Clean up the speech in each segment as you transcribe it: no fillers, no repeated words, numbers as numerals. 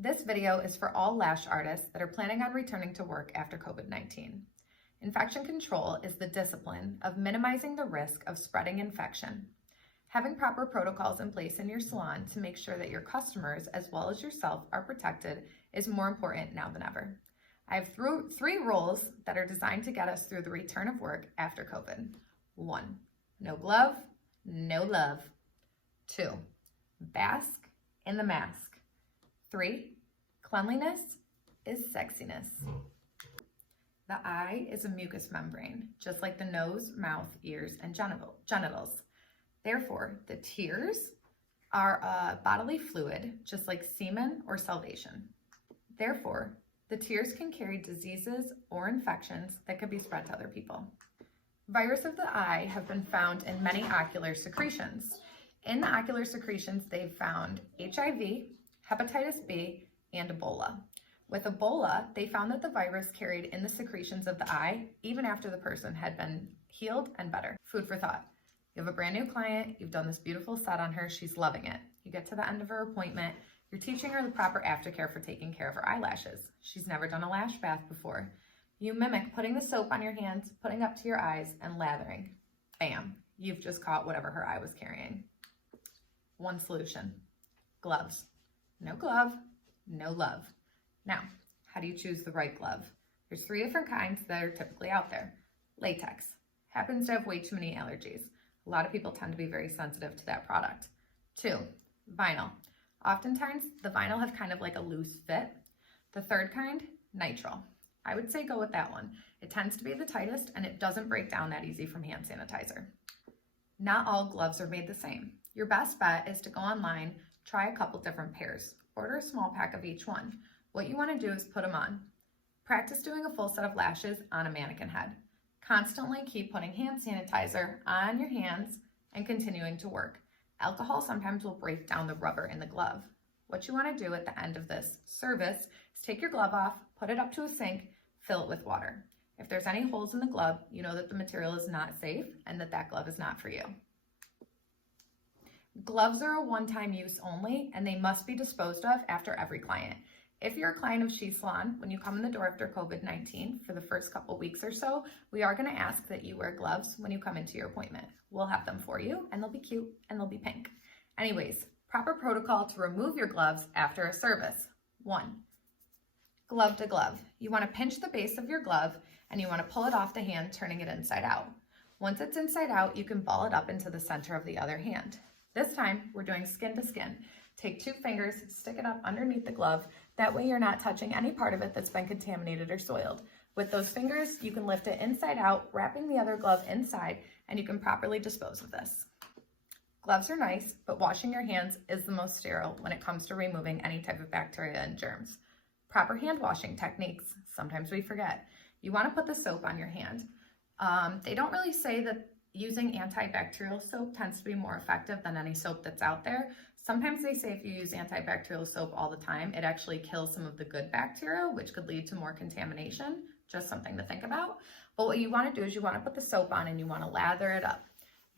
This video is for all lash artists that are planning on returning to work after COVID-19. Infection control is the discipline of minimizing the risk of spreading infection. Having proper protocols in place in your salon to make sure that your customers as well as yourself are protected is more important now than ever. I have three rules that are designed to get us through the return of work after COVID. 1, no glove, no love. 2, bask in the mask. 3, cleanliness is sexiness. The eye is a mucous membrane, just like the nose, mouth, ears, and genitals. Therefore, the tears are a bodily fluid, just like semen or salivation. Therefore, the tears can carry diseases or infections that could be spread to other people. Virus of the eye have been found in many ocular secretions. In the ocular secretions, they've found HIV, hepatitis B, and Ebola. With Ebola, they found that the virus carried in the secretions of the eye even after the person had been healed and better. Food for thought. You have a brand new client, you've done this beautiful set on her, she's loving it. You get to the end of her appointment, you're teaching her the proper aftercare for taking care of her eyelashes. She's never done a lash bath before. You mimic putting the soap on your hands, putting up to your eyes, and lathering. Bam, you've just caught whatever her eye was carrying. One solution, gloves. No glove, no love. Now, how do you choose the right glove? There's 3 different kinds that are typically out there. Latex, happens to have way too many allergies. A lot of people tend to be very sensitive to that product. 2, vinyl. Oftentimes, the vinyl have kind of like a loose fit. The 3rd kind, nitrile. I would say go with that one. It tends to be the tightest and it doesn't break down that easy from hand sanitizer. Not all gloves are made the same. Your best bet is to go online, try a couple different pairs. Order a small pack of each one. What you want to do is put them on. Practice doing a full set of lashes on a mannequin head. Constantly keep putting hand sanitizer on your hands and continuing to work. Alcohol sometimes will break down the rubber in the glove. What you want to do at the end of this service is take your glove off, put it up to a sink, fill it with water. If there's any holes in the glove, you know that the material is not safe and that glove is not for you. Gloves are a one-time use only and they must be disposed of after every client. If you're a client of She Salon, when you come in the door after COVID-19 for the first couple weeks or so, we are going to ask that you wear gloves when you come into your appointment. We'll have them for you and they'll be cute and they'll be pink. Anyways, proper protocol to remove your gloves after a service. 1, glove to glove. You want to pinch the base of your glove and you want to pull it off the hand, turning it inside out. Once it's inside out, you can ball it up into the center of the other hand. This time, we're doing skin to skin. Take 2 fingers, stick it up underneath the glove. That way you're not touching any part of it that's been contaminated or soiled. With those fingers, you can lift it inside out, wrapping the other glove inside, and you can properly dispose of this. Gloves are nice, but washing your hands is the most sterile when it comes to removing any type of bacteria and germs. Proper hand washing techniques, sometimes we forget. You want to put the soap on your hand. They don't really say that using antibacterial soap tends to be more effective than any soap that's out there. Sometimes they say if you use antibacterial soap all the time, it actually kills some of the good bacteria, which could lead to more contamination. Just something to think about. But what you want to do is you want to put the soap on and you want to lather it up.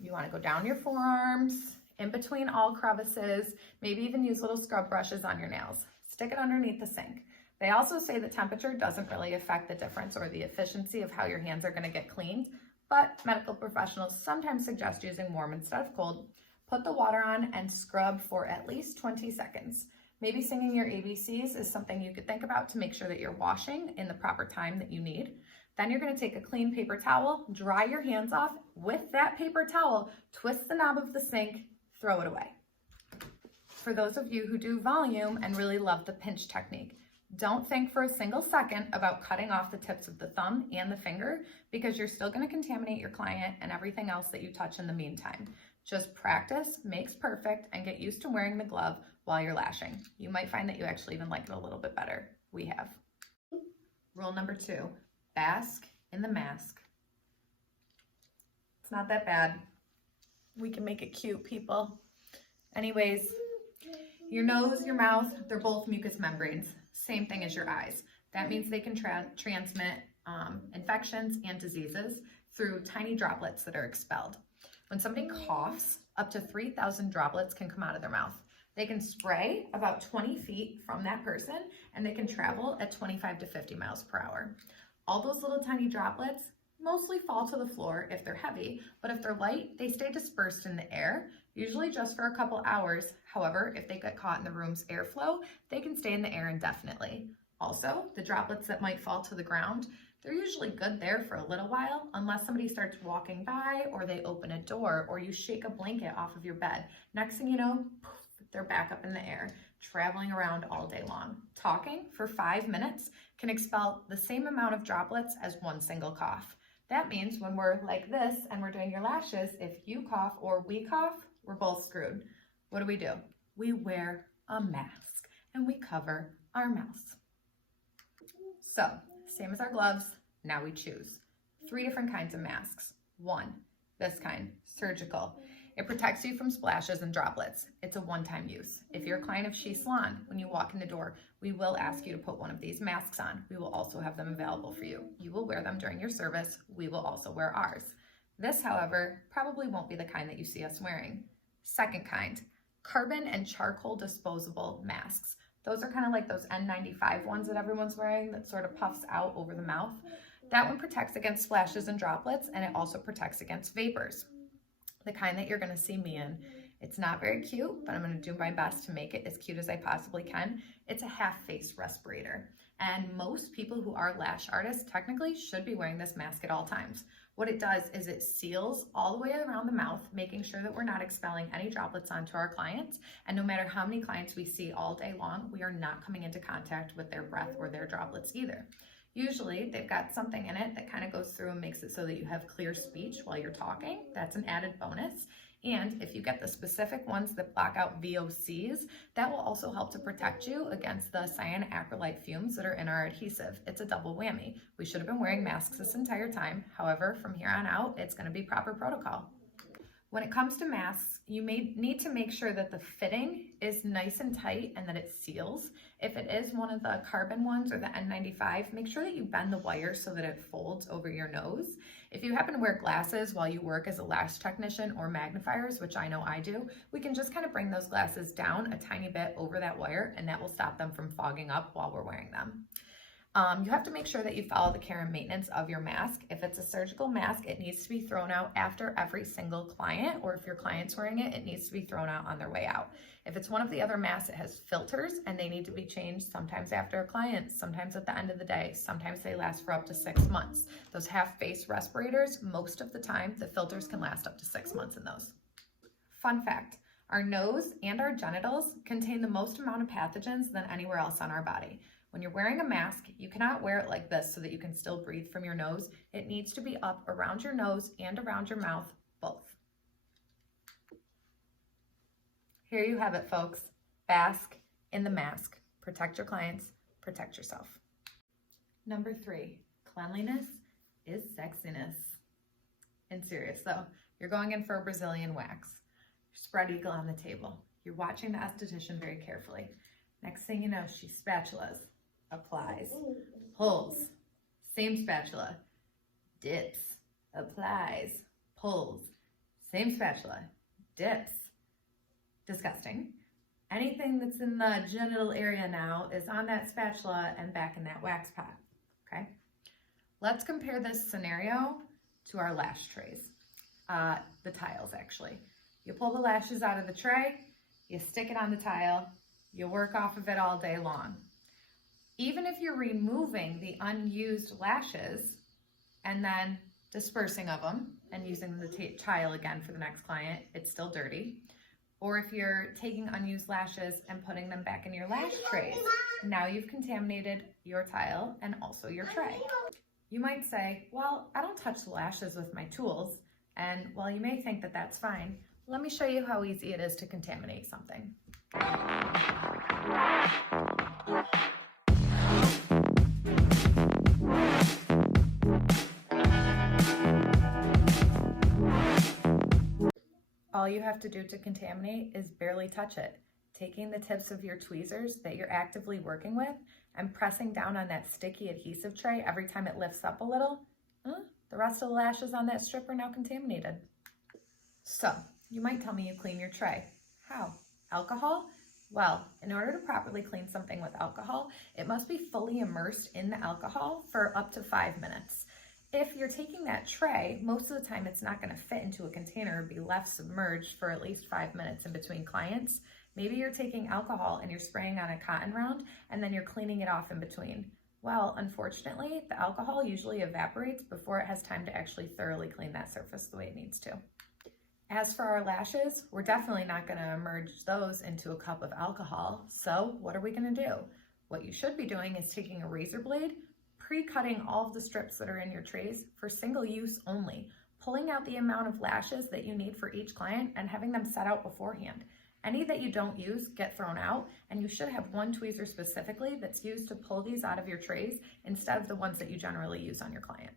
You want to go down your forearms, in between all crevices, maybe even use little scrub brushes on your nails. Stick it underneath the sink. They also say the temperature doesn't really affect the difference or the efficiency of how your hands are going to get cleaned, but medical professionals sometimes suggest using warm instead of cold. Put the water on and scrub for at least 20 seconds. Maybe singing your ABCs is something you could think about to make sure that you're washing in the proper time that you need. Then you're going to take a clean paper towel, dry your hands off. With that paper towel, twist the knob of the sink, throw it away. For those of you who do volume and really love the pinch technique, don't think for a single second about cutting off the tips of the thumb and the finger because you're still going to contaminate your client and everything else that you touch in the meantime. Just practice makes perfect and get used to wearing the glove while you're lashing. You might find that you actually even like it a little bit better. We have. Rule number 2, bask in the mask. It's not that bad. We can make it cute, people. Anyways, your nose, your mouth, they're both mucous membranes. Same thing as your eyes. That means they can transmit infections and diseases through tiny droplets that are expelled. When somebody coughs, up to 3,000 droplets can come out of their mouth. They can spray about 20 feet from that person, and they can travel at 25 to 50 miles per hour. All those little tiny droplets mostly fall to the floor if they're heavy, but if they're light, they stay dispersed in the air, usually just for a couple hours. However, if they get caught in the room's airflow, they can stay in the air indefinitely. Also, the droplets that might fall to the ground, they're usually good there for a little while, unless somebody starts walking by, or they open a door, or you shake a blanket off of your bed. Next thing you know, poof, they're back up in the air, traveling around all day long. Talking for 5 minutes can expel the same amount of droplets as one single cough. That means when we're like this and we're doing your lashes, if you cough or we cough, we're both screwed. What do? We wear a mask and we cover our mouths. So, same as our gloves, now we choose 3 different kinds of masks. 1, this kind, surgical. It protects you from splashes and droplets. It's a one-time use. If you're a client of She Salon, when you walk in the door, we will ask you to put one of these masks on. We will also have them available for you. You will wear them during your service. We will also wear ours. This, however, probably won't be the kind that you see us wearing. Second kind, carbon and charcoal disposable masks. Those are kind of like those N95 ones that everyone's wearing that sort of puffs out over the mouth. That one protects against splashes and droplets, and it also protects against vapors. The kind that you're gonna see me in. It's not very cute, but I'm gonna do my best to make it as cute as I possibly can. It's a half-face respirator. And most people who are lash artists technically should be wearing this mask at all times. What it does is it seals all the way around the mouth, making sure that we're not expelling any droplets onto our clients. And no matter how many clients we see all day long, we are not coming into contact with their breath or their droplets either. Usually they've got something in it that kind of goes through and makes it so that you have clear speech while you're talking. That's an added bonus. And if you get the specific ones that block out VOCs, that will also help to protect you against the cyanacrylate fumes that are in our adhesive. It's a double whammy. We should have been wearing masks this entire time. However, from here on out, it's going to be proper protocol. When it comes to masks, you may need to make sure that the fitting is nice and tight and that it seals. If it is one of the carbon ones or the N95, make sure that you bend the wire so that it folds over your nose. If you happen to wear glasses while you work as a lash technician or magnifiers, which I know I do, we can just kind of bring those glasses down a tiny bit over that wire, and that will stop them from fogging up while we're wearing them. You have to make sure that you follow the care and maintenance of your mask. If it's a surgical mask, it needs to be thrown out after every single client, or if your client's wearing it, it needs to be thrown out on their way out. If it's one of the other masks, it has filters and they need to be changed sometimes after a client, sometimes at the end of the day, sometimes they last for up to 6 months. Those half-face respirators, most of the time, the filters can last up to 6 months in those. Fun fact, our nose and our genitals contain the most amount of pathogens than anywhere else on our body. When you're wearing a mask, you cannot wear it like this so that you can still breathe from your nose. It needs to be up around your nose and around your mouth, both. Here you have it, folks. Bask in the mask. Protect your clients, protect yourself. Number 3, cleanliness is sexiness. And serious though, you're going in for a Brazilian wax. Spread eagle on the table. You're watching the esthetician very carefully. Next thing you know, she spatulas, applies, pulls, same spatula, dips, applies, pulls, same spatula, dips. Disgusting. Anything that's in the genital area now is on that spatula and back in that wax pot, okay? Let's compare this scenario to our lash trays, the tiles actually. You pull the lashes out of the tray, you stick it on the tile, you work off of it all day long. Even if you're removing the unused lashes and then dispersing of them and using the tile again for the next client, it's still dirty. Or if you're taking unused lashes and putting them back in your lash trays, now you've contaminated your tile and also your tray. You might say, well, I don't touch the lashes with my tools. And while you may think that that's fine, let me show you how easy it is to contaminate something. All you have to do to contaminate is barely touch it. Taking the tips of your tweezers that you're actively working with and pressing down on that sticky adhesive tray every time it lifts up a little, the rest of the lashes on that strip are now contaminated. So, you might tell me you clean your tray. How? Alcohol? Well, in order to properly clean something with alcohol, it must be fully immersed in the alcohol for up to 5 minutes. If you're taking that tray, most of the time it's not going to fit into a container or be left submerged for at least 5 minutes in between clients. Maybe you're taking alcohol and you're spraying on a cotton round and then you're cleaning it off in between. Well, unfortunately, the alcohol usually evaporates before it has time to actually thoroughly clean that surface the way it needs to. As for our lashes, we're definitely not going to immerse those into a cup of alcohol. So what are we going to do? What you should be doing is taking a razor blade, pre-cutting all of the strips that are in your trays for single use only, pulling out the amount of lashes that you need for each client and having them set out beforehand. Any that you don't use get thrown out, and you should have one tweezer specifically that's used to pull these out of your trays instead of the ones that you generally use on your client.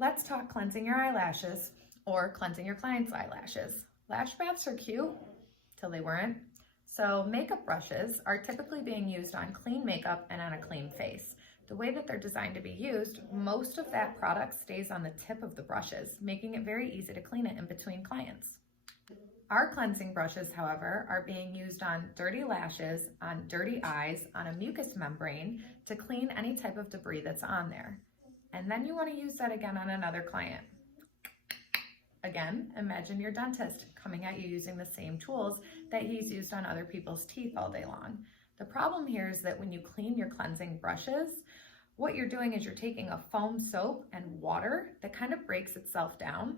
Let's talk cleansing your eyelashes or cleansing your client's eyelashes. Lash baths are cute till they weren't. So makeup brushes are typically being used on clean makeup and on a clean face. The way that they're designed to be used, most of that product stays on the tip of the brushes, making it very easy to clean it in between clients. Our cleansing brushes, however, are being used on dirty lashes, on dirty eyes, on a mucous membrane to clean any type of debris that's on there. And then you want to use that again on another client. Again, imagine your dentist coming at you using the same tools that he's used on other people's teeth all day long. The problem here is that when you clean your cleansing brushes, what you're doing is you're taking a foam soap and water that kind of breaks itself down.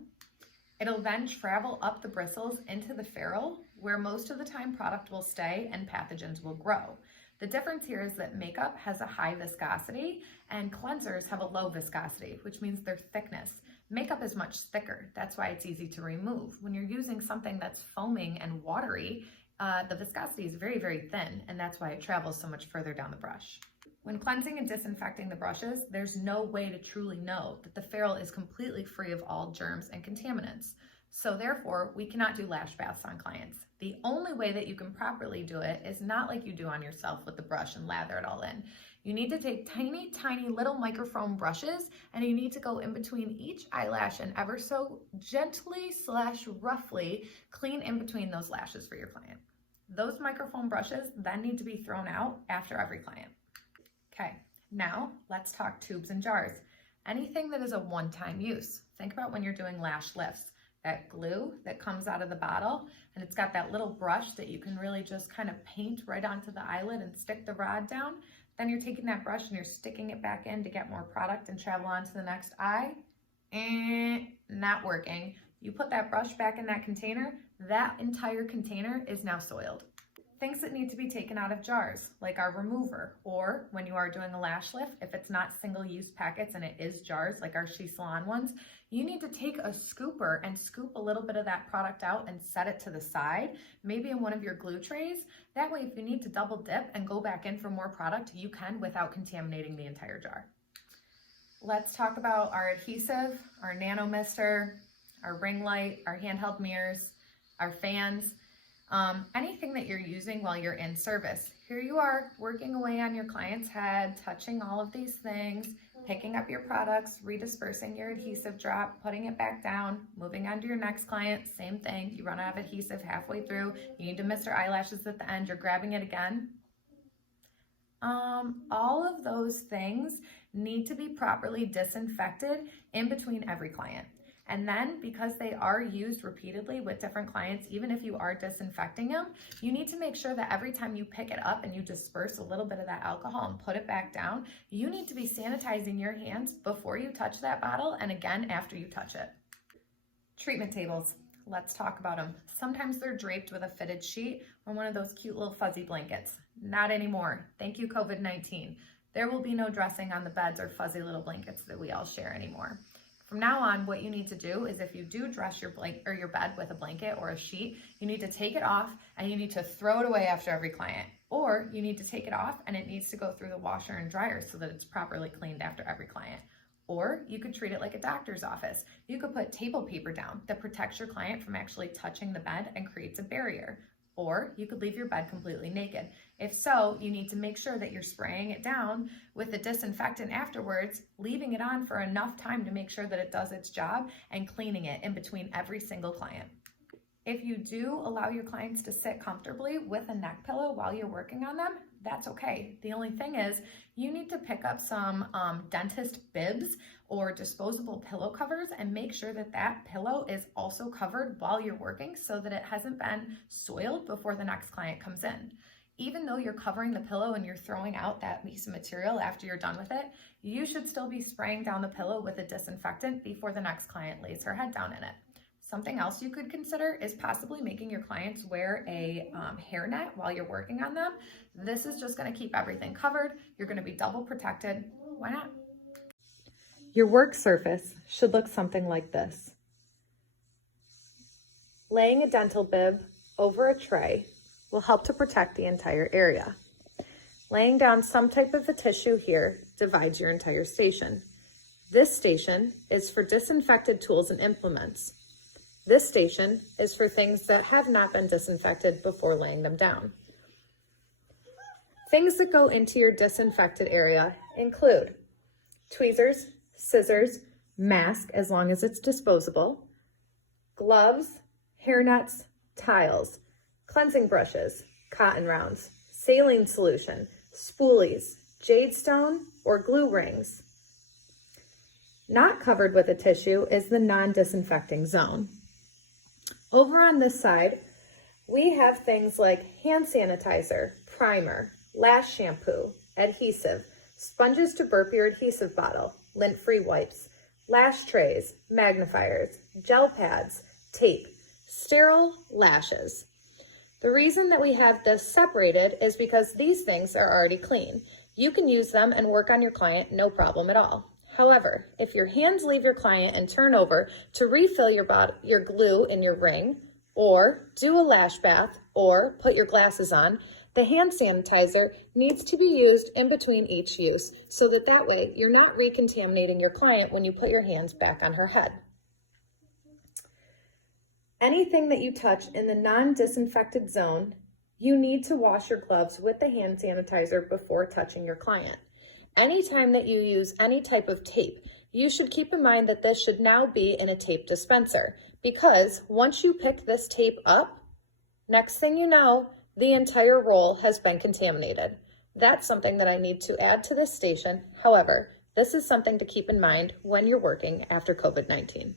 It'll then travel up the bristles into the ferrule, where most of the time product will stay and pathogens will grow. The difference here is that makeup has a high viscosity and cleansers have a low viscosity, which means their thickness. Makeup is much thicker. That's why it's easy to remove. When you're using something that's foaming and watery, the viscosity is very, very thin, and that's why it travels so much further down the brush. When cleansing and disinfecting the brushes, there's no way to truly know that the ferrule is completely free of all germs and contaminants. So therefore, we cannot do lash baths on clients. The only way that you can properly do it is not like you do on yourself with the brush and lather it all in. You need to take tiny, tiny little microfoam brushes, and you need to go in between each eyelash and ever so gently / roughly clean in between those lashes for your client. Those microfoam brushes then need to be thrown out after every client. Okay, now let's talk tubes and jars. Anything that is a one-time use. Think about when you're doing lash lifts. That glue that comes out of the bottle, and it's got that little brush that you can really just kind of paint right onto the eyelid and stick the rod down. Then you're taking that brush and you're sticking it back in to get more product and travel on to the next eye. Not working. You put that brush back in that container, that entire container is now soiled. Things that need to be taken out of jars, like our remover, or when you are doing a lash lift, if it's not single-use packets and it is jars, like our She Salon ones, you need to take a scooper and scoop a little bit of that product out and set it to the side, maybe in one of your glue trays. That way, if you need to double dip and go back in for more product, you can without contaminating the entire jar. Let's talk about our adhesive, our nano mister, our ring light, our handheld mirrors, our fans. Anything that you're using while you're in service. Here you are working away on your client's head, touching all of these things, picking up your products, redispersing your adhesive drop, putting it back down, moving on to your next client, same thing. You run out of adhesive halfway through, you need to mist your eyelashes at the end, you're grabbing it again. All of those things need to be properly disinfected in between every client. And then, because they are used repeatedly with different clients, even if you are disinfecting them, you need to make sure that every time you pick it up and you disperse a little bit of that alcohol and put it back down, you need to be sanitizing your hands before you touch that bottle and again after you touch it. Treatment tables. Let's talk about them. Sometimes they're draped with a fitted sheet or one of those cute little fuzzy blankets. Not anymore. Thank you, COVID-19. There will be no dressing on the beds or fuzzy little blankets that we all share anymore. From now on, what you need to do is if you do dress your bed with a blanket or a sheet, you need to take it off and you need to throw it away after every client. Or you need to take it off and it needs to go through the washer and dryer so that it's properly cleaned after every client. Or you could treat it like a doctor's office. You could put table paper down that protects your client from actually touching the bed and creates a barrier. Or you could leave your bed completely naked. If so, you need to make sure that you're spraying it down with a disinfectant afterwards, leaving it on for enough time to make sure that it does its job, and cleaning it in between every single client. If you do allow your clients to sit comfortably with a neck pillow while you're working on them, that's okay. The only thing is you need to pick up some dentist bibs or disposable pillow covers and make sure that that pillow is also covered while you're working so that it hasn't been soiled before the next client comes in. Even though you're covering the pillow and you're throwing out that piece of material after you're done with it, you should still be spraying down the pillow with a disinfectant before the next client lays her head down in it. Something else you could consider is possibly making your clients wear a hairnet while you're working on them. This is just going to keep everything covered. You're going to be double protected. Why not? Your work surface should look something like this. Laying a dental bib over a tray will help to protect the entire area. Laying down some type of a tissue here divides your entire station. This station is for disinfected tools and implements. This station is for things that have not been disinfected before laying them down. Things that go into your disinfected area include tweezers, scissors, mask as long as it's disposable, gloves, hairnets, tiles, cleansing brushes, cotton rounds, saline solution, spoolies, jade stone, or glue rings. Not covered with a tissue is the non-disinfecting zone. Over on this side, we have things like hand sanitizer, primer, lash shampoo, adhesive, sponges to burp your adhesive bottle, lint-free wipes, lash trays, magnifiers, gel pads, tape, sterile lashes. The reason that we have this separated is because these things are already clean. You can use them and work on your client, no problem at all. However, if your hands leave your client and turn over to refill your glue in your ring, or do a lash bath, or put your glasses on, the hand sanitizer needs to be used in between each use so that way you're not recontaminating your client when you put your hands back on her head. Anything that you touch in the non-disinfected zone, you need to wash your gloves with the hand sanitizer before touching your client. Anytime that you use any type of tape, you should keep in mind that this should now be in a tape dispenser, because once you pick this tape up, next thing you know, the entire roll has been contaminated. That's something that I need to add to this station. However, this is something to keep in mind when you're working after COVID-19.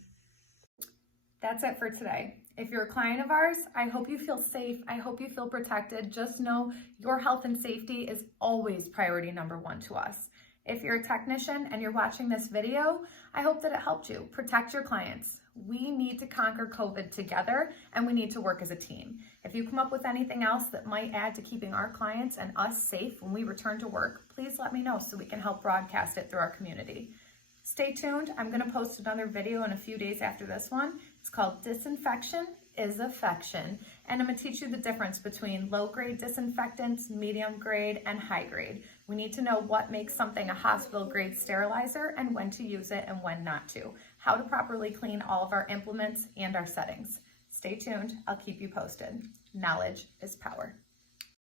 That's it for today. If you're a client of ours, I hope you feel safe. I hope you feel protected. Just know your health and safety is always priority number one to us. If you're a technician and you're watching this video, I hope that it helped you. Protect your clients. We need to conquer COVID together, and we need to work as a team. If you come up with anything else that might add to keeping our clients and us safe when we return to work, please let me know so we can help broadcast it through our community. Stay tuned. I'm going to post another video in a few days after this one. It's called Disinfection is Affection, and I'm going to teach you the difference between low-grade disinfectants, medium-grade, and high-grade. We need to know what makes something a hospital-grade sterilizer and when to use it and when not to. How to properly clean all of our implements and our settings. Stay tuned. I'll keep you posted. Knowledge is power.